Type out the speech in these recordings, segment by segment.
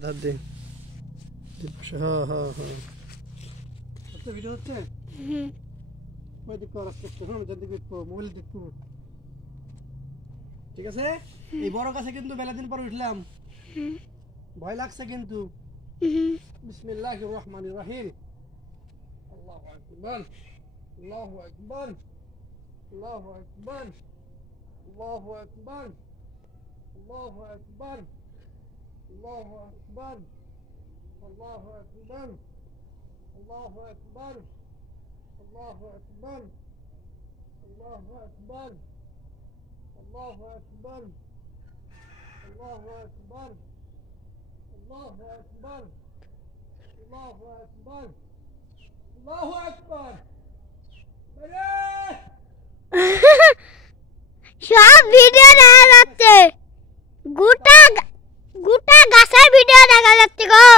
ধার দে। হ্যাঁ হ্যাঁ হ্যাঁ ভিডিও হচ্ছে মোবাইল দেখবো। ঠিক আছে, এই বড় গাছে কিন্তু মেলা দিন পর উঠলাম, ভয় লাগছে কিন্তু। বিসমিল্লাহির রহমানির রহিম। আল্লাহু আকবার, আল্লাহু আকবার, আল্লাহু আকবার, আল্লাহু আকবার, আল্লাহু আকবার, আল্লাহু আকবার, আল্লাহু আকবার, আল্লাহু আকবার, আল্লাহু আকবার, আল্লাহু আকবার, আল্লাহু আকবার, আল্লাহু আকবার, আল্লাহু আকবার, আল্লাহু আকবার, আল্লাহু আকবার। সব ভিডিও দেখা যাচ্ছে, গোটা গোটা গাছের ভিডিও দেখা যাচ্ছে গো,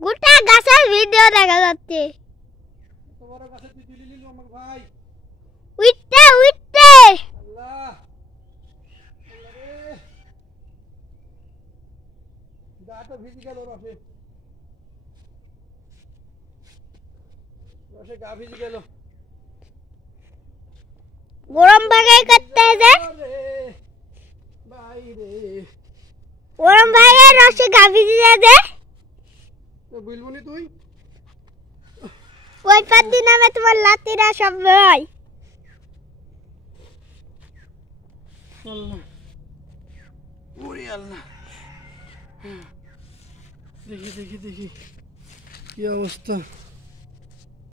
গোটা গাছের ভিডিও দেখা যাচ্ছে। তোমার কাছে তুই দিলি আমার ভাই, উঠতে উঠতে আল্লাহ আল্লাহ রে, গাটা ভিজে গেল রসে, রসে গা ভিজে গেল। গরম ভাগাই করতে যে ভাই রে, গরম ভাগাই রসে গা ভিজে দে। বুঝবনি তুই ওই পাতি নামে তোমার লাতিরা সব ভাই। আল্লাহ ওরে আল্লাহ, দেখি দেখি দেখি কি অবস্থা।